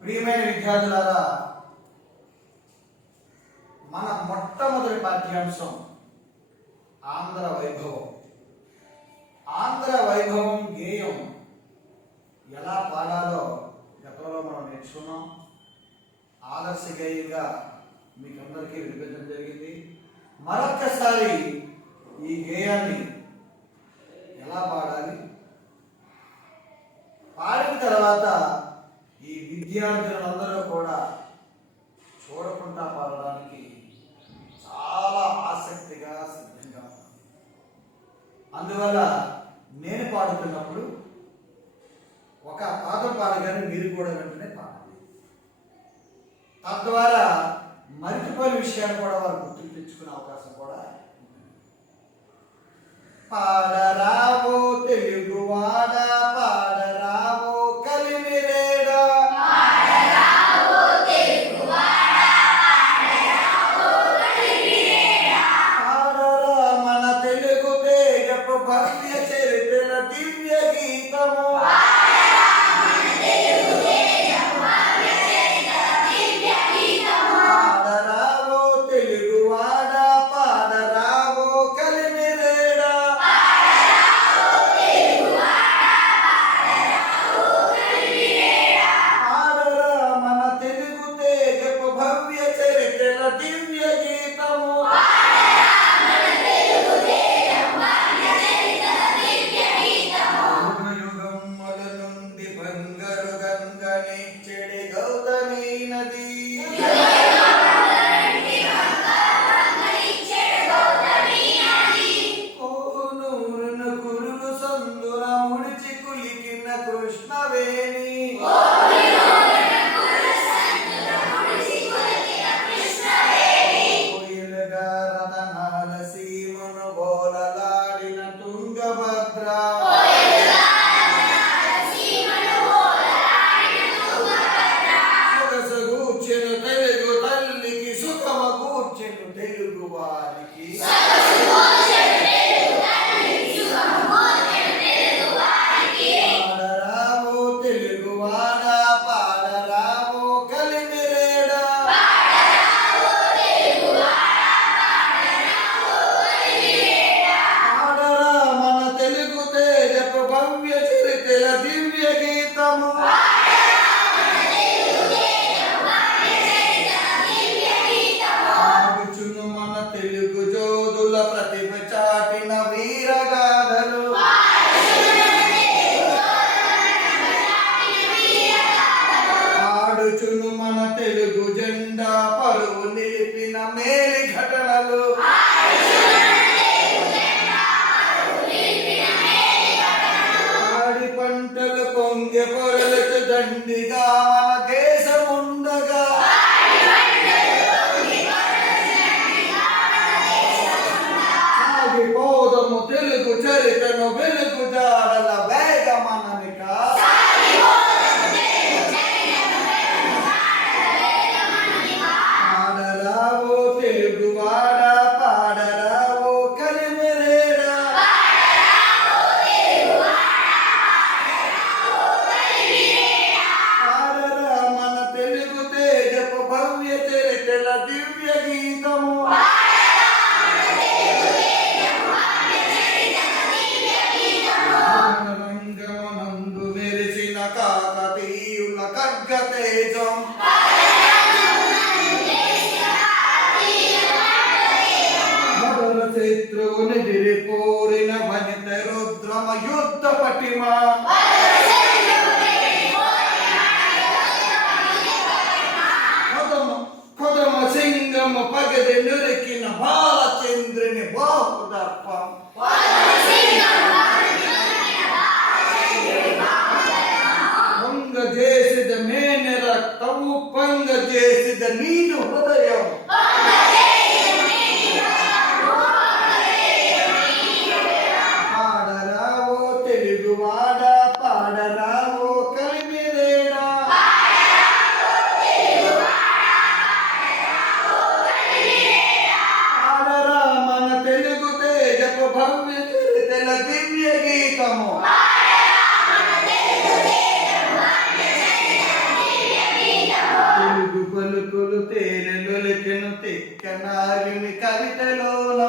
ప్రియమైన విద్యార్థులారా మన మొట్టమొదటి పాఠ్యాంశం ఆంధ్ర వైభవం. ఆంధ్ర వైభవం గేయం ఎలా పాడాలో గతంలో మనం నేర్చుకున్నాం. ఆదర్శ గేయంగా మీకు అందరికీ వినిపించడం జరిగింది. మరొక్కసారి ఈ గేయాన్ని ఎలా పాడాలి? పాడిన తర్వాత విద్యార్థులందరూ కూడా చూడకుండా పాడడానికి చాలా ఆసక్తిగా సిద్ధంగా అందువల్ల నేను పాడుతున్నప్పుడు ఒక పాదం పాడగానే మీరు కూడా వెంటనే పాడాలి తద్వారా మరిచిపోయిన విషయాలు కూడా వారు గుర్తుకు తెచ్చుకునే అవకాశం కూడా ఉంటుంది. పాడరావో తెలుగువాడ తేజపు భవ్య చరిత్ర దివ్య గీతము. కృష్ణవేణి. తెలుగు తల్లికి తెలుగు వారికి. గీతము পেয়ে ఖడ్గ తేజం మొదల శత్రువుని గిరిపోరిన వనిత రుద్రమ యుద్ధ పటిమ కొదమ కొదమ సింగమ పగది నురికిన బాలచంద్రుని బాల కన్నాగిని కవితలోనా?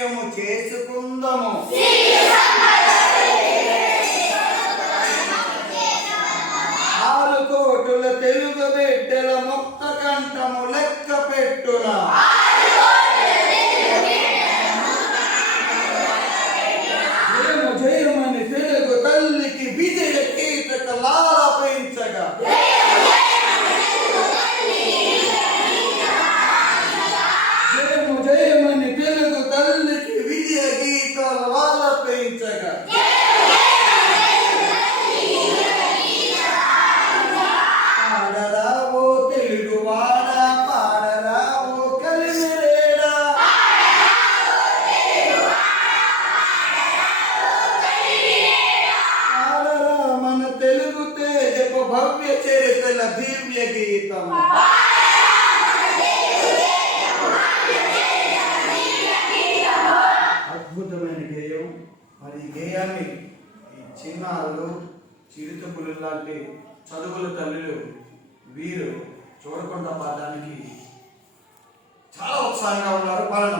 నిశ్చయము చేసుకుందము. పాటల దివ్య గీతం అద్భుతమైన గేయం. మరి ఈ గేయాన్ని ఈ చిన్నారులు చిరుత పులులు లాంటి చదువుల తల్లులు వీరు చూడకుండా పాడడానికి చాలా ఉత్సాహంగా ఉన్నారు. పాలన